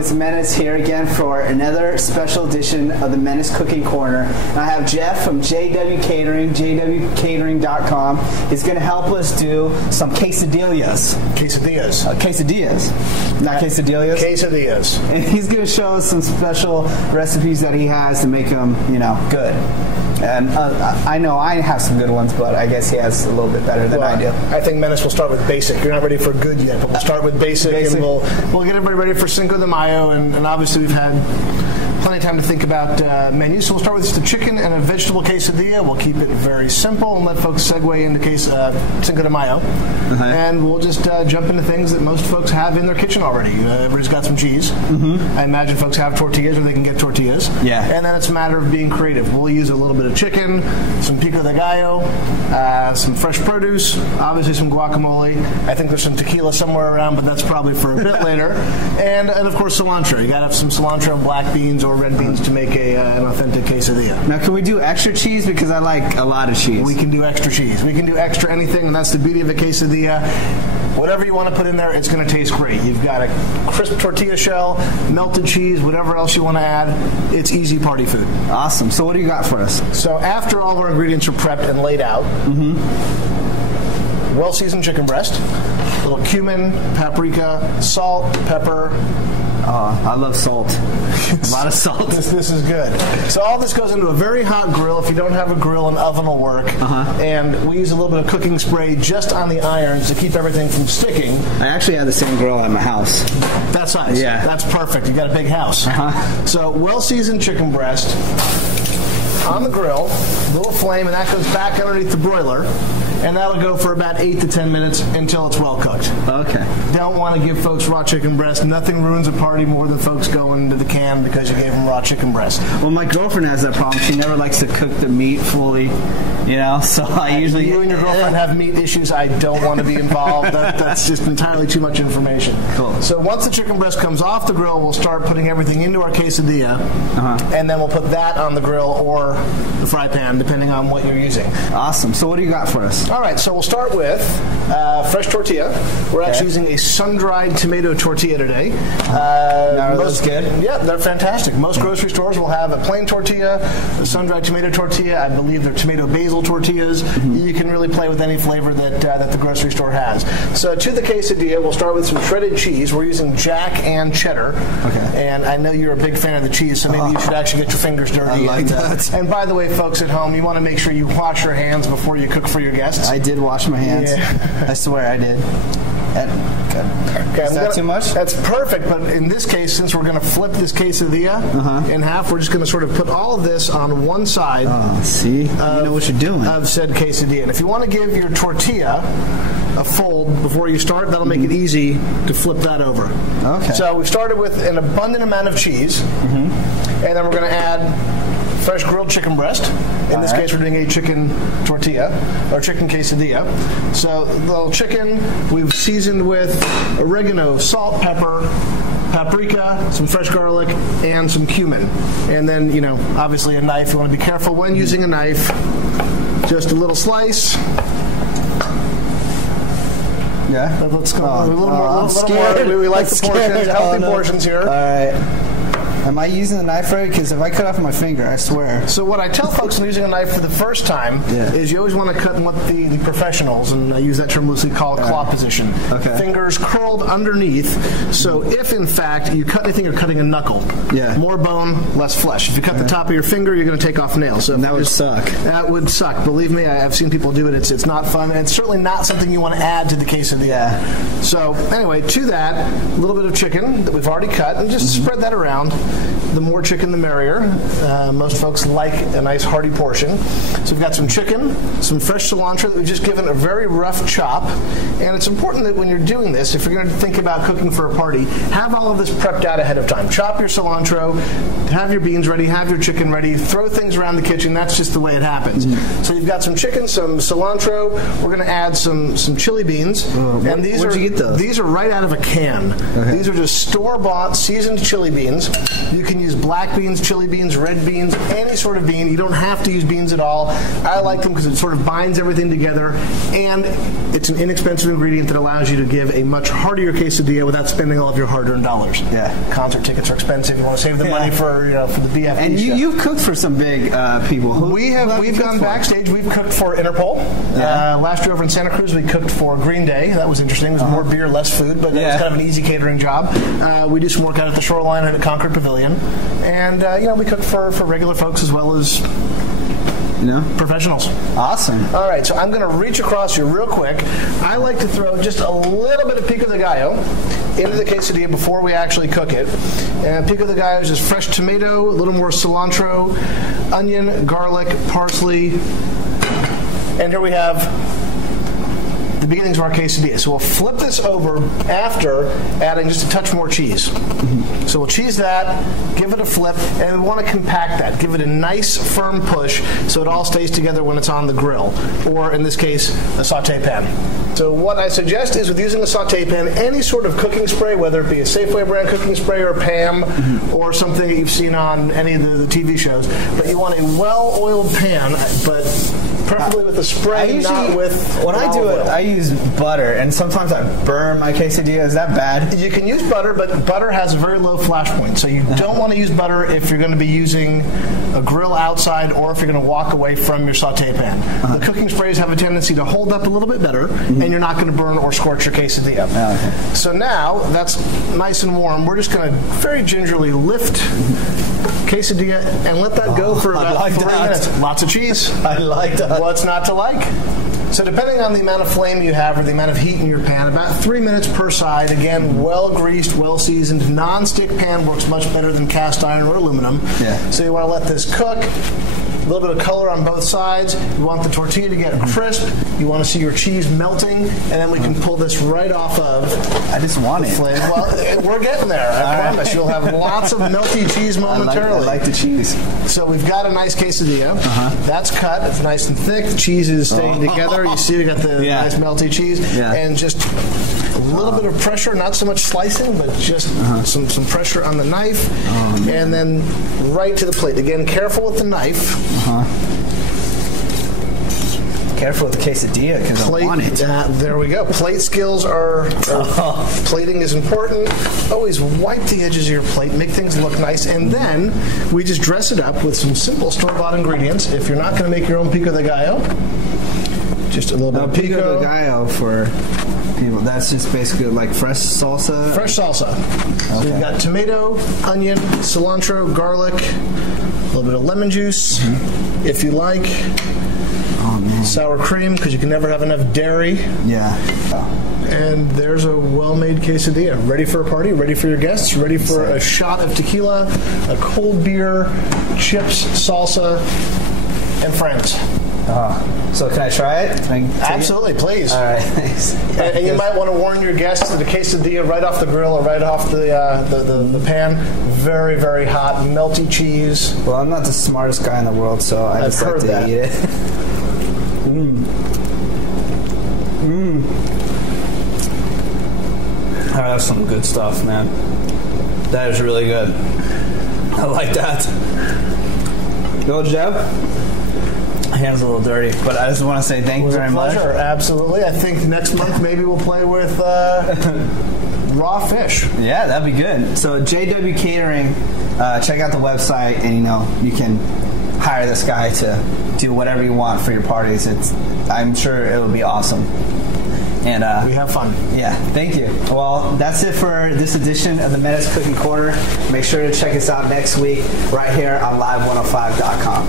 It's Menace here again for another special edition of the Menace Cooking Corner. And I have Jeff from JW Catering, jwcatering.com. He's going to help us do some quesadillas. Quesadillas. Not quesadillas? Quesadillas. And he's going to show us some special recipes that he has to make them, good. And I know I have some good ones, but I guess he has a little bit better than I do. I think Menace will start with basic. You're not ready for good yet, but we'll start with basic. And we'll get everybody ready for Cinco de Mayo, and obviously we've had plenty of time to think about menus. So we'll start with just a chicken and a vegetable quesadilla. We'll keep it very simple and let folks segue into Cinco de Mayo. Uh-huh. And we'll just jump into things that most folks have in their kitchen already. Everybody's got some cheese. Mm-hmm. I imagine folks have tortillas, or they can get tortillas. Yeah. And then it's a matter of being creative. We'll use a little bit of chicken, some pico de gallo, some fresh produce, obviously some guacamole. I think there's some tequila somewhere around, but that's probably for a bit later. And of course cilantro. You got to have some cilantro and black beans or red beans to make an authentic quesadilla. Now, can we do extra cheese? Because I like a lot of cheese. We can do extra cheese. We can do extra anything, and that's the beauty of a quesadilla. Whatever you want to put in there, it's going to taste great. You've got a crisp tortilla shell, melted cheese, whatever else you want to add. It's easy party food. Awesome. So what do you got for us? So after all of our ingredients are prepped and laid out, well-seasoned chicken breast, a little cumin, paprika, salt, pepper. Oh, I love salt. A lot of salt. This is good. So all this goes into a very hot grill. If you don't have a grill, an oven will work. Uh-huh. And we use a little bit of cooking spray just on the irons to keep everything from sticking. I actually have the same grill at my house. That size? Yeah. That's perfect. You got a big house. Uh-huh. So well-seasoned chicken breast on the grill, little flame, and that goes back underneath the broiler. And that'll go for about 8 to 10 minutes until it's well cooked. Okay. Don't want to give folks raw chicken breast. Nothing ruins a party more than folks going to the can because you gave them raw chicken breast. Well, my girlfriend has that problem. She never likes to cook the meat fully, so I usually... You and your girlfriend have meat issues. I don't want to be involved. That's just entirely too much information. Cool. So once the chicken breast comes off the grill, we'll start putting everything into our quesadilla, and then we'll put that on the grill or the fry pan, depending on what you're using. Awesome. So what do you got for us? All right, so we'll start with fresh tortilla. We're actually using a sun-dried tomato tortilla today. That's good. Yeah, they're fantastic. Most grocery stores will have a plain tortilla, a sun-dried tomato tortilla. I believe they're tomato basil tortillas. Mm-hmm. You can really play with any flavor that the grocery store has. So to the quesadilla, we'll start with some shredded cheese. We're using Jack and cheddar. Okay. And I know you're a big fan of the cheese, so maybe you should actually get your fingers dirty. I like that. And by the way, folks at home, you want to make sure you wash your hands before you cook for your guests. I did wash my hands. Yeah. I swear I did. Is that too much? That's perfect, but in this case, since we're going to flip this quesadilla in half, we're just going to sort of put all of this on one side. Oh, see? You know what you're doing. Of said quesadilla. And if you want to give your tortilla a fold before you start, that'll make it easy to flip that over. Okay. So we started with an abundant amount of cheese, and then we're going to add fresh grilled chicken breast. In this case, we're doing a chicken tortilla, or chicken quesadilla. So the little chicken we've seasoned with oregano, salt, pepper, paprika, some fresh garlic, and some cumin. And then, obviously a knife. You want to be careful when using a knife. Just a little slice. Yeah. Let's go a little more. We like the portions, healthy portions here. All right. Am I using the knife right? Because if I cut off my finger, I swear. So what I tell folks when using a knife for the first time is you always want to cut in what the professionals, and I use that term loosely, call it claw position. Okay. Fingers curled underneath. So if, in fact, you cut anything, you're cutting a knuckle. Yeah. More bone, less flesh. If you cut the top of your finger, you're going to take off nails. So that would suck. That would suck. Believe me, I've seen people do it. It's not fun. And it's certainly not something you want to add to the quesadilla. Yeah. So anyway, to that, a little bit of chicken that we've already cut, and just spread that around. The more chicken, the merrier. Most folks like a nice hearty portion. So we've got some chicken, some fresh cilantro that we've just given a very rough chop. And it's important that when you're doing this, if you're going to think about cooking for a party, have all of this prepped out ahead of time. Chop your cilantro, have your beans ready, have your chicken ready, throw things around the kitchen. That's just the way it happens. So you've got some chicken, some cilantro. We're going to add some chili beans. Where'd you get those? These are right out of a can. Okay. These are just store-bought seasoned chili beans. You can use black beans, chili beans, red beans, any sort of bean. You don't have to use beans at all. I like them because it sort of binds everything together, and it's an inexpensive ingredient that allows you to give a much heartier quesadilla without spending all of your hard-earned dollars. Yeah. Concert tickets are expensive. You want to save the money for for the BFD And you've cooked for some big people. We've gone backstage. We've cooked for Interpol. Last year over in Santa Cruz, we cooked for Green Day. That was interesting. It was more beer, less food, but it was kind of an easy catering job. We do some work out at the Shoreline and at Concord Pavilion. And, we cook for regular folks as well as professionals. Awesome. All right, so I'm going to reach across here real quick. I like to throw just a little bit of pico de gallo into the quesadilla before we actually cook it. And pico de gallo is just fresh tomato, a little more cilantro, onion, garlic, parsley. And here we have the beginnings of our quesadilla. So we'll flip this over after adding just a touch more cheese. Mm-hmm. So we'll cheese that, give it a flip, and we want to compact that. Give it a nice, firm push so it all stays together when it's on the grill, or in this case, a saute pan. So what I suggest is with using a saute pan, any sort of cooking spray, whether it be a Safeway brand cooking spray or Pam, or something that you've seen on any of the TV shows, but you want a well-oiled pan, but preferably with the spray, not with when I do it, I use butter, and sometimes I burn my quesadilla. Is that bad? You can use butter, but butter has a very low flash point, so you don't want to use butter if you're going to be using a grill outside or if you're going to walk away from your saute pan. The cooking sprays have a tendency to hold up a little bit better, and you're not going to burn or scorch your quesadilla. Okay. So now that's nice and warm. We're just going to very gingerly lift quesadilla and let that go for about 3 minutes. Lots of cheese. I like that. What's not to like? So depending on the amount of flame you have or the amount of heat in your pan, about 3 minutes per side. Again, well-greased, well-seasoned. Non-stick pan works much better than cast iron or aluminum. Yeah. So you want to let this cook. A little bit of color on both sides. You want the tortilla to get crisp. You want to see your cheese melting, and then we can pull this right off of. I just want it. Flame. Well, we're getting there. I promise. Right. You'll have lots of melty cheese momentarily. I like the cheese. So we've got a nice quesadilla. That's cut. It's nice and thick. The cheese is staying together. You see we got the nice melty cheese. Yeah. And just a little bit of pressure, not so much slicing, but just some pressure on the knife. And then right to the plate. Again, careful with the knife. Careful with the quesadilla because I want it. There we go. Plate skills are plating is important. Always wipe the edges of your plate, make things look nice, and then we just dress it up with some simple store-bought ingredients. If you're not going to make your own pico de gallo, just a little bit of pico de gallo for people. That's just basically like fresh salsa. Fresh salsa. So you've got tomato, onion, cilantro, garlic, a little bit of lemon juice, if you like. Sour cream, because you can never have enough dairy. Yeah. And there's a well-made quesadilla. Ready for a party, ready for your guests, ready for a shot of tequila, a cold beer, chips, salsa, and friends. So can I try it? Absolutely, please. All right, thanks. And you might want to warn your guests that the quesadilla right off the grill or right off the pan, very, very hot, melty cheese. Well, I'm not the smartest guy in the world, so I just like to eat it. That's some good stuff, man. That is really good. I like that. Go, Jeff. My hand's a little dirty, but I just want to say thank you very much. Absolutely. I think next month maybe we'll play with raw fish. Yeah, that'd be good. So JW Catering, check out the website, and you can hire this guy to do whatever you want for your parties. I'm sure it will be awesome. And we have fun. Yeah, thank you. Well, that's it for this edition of the Menace Cooking Corner. Make sure to check us out next week right here on live105.com.